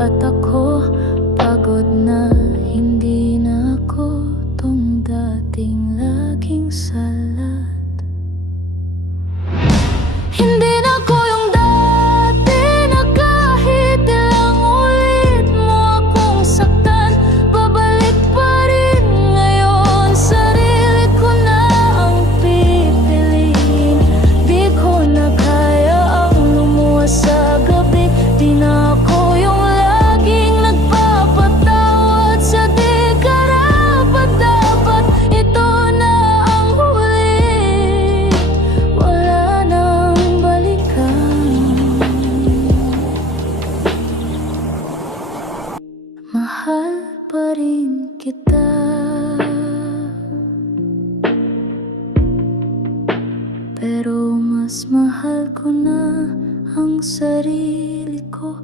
at ako pagod na. Hindi na ako tong dating laging salat. Hindi na ako yung dati na kahit ilang ulit mo akong saktan, babalik pa rin ngayon. Sarili ko na ang pipiliin. Di ko na kaya ang lumuwas sa gabi. Di na ako yung laging nagpapatawad sa di karapat-dapat. Ito na ang huli, wala nang balikan. Mahal pa rin kita, pero mas mahal ko na ang sarili ko.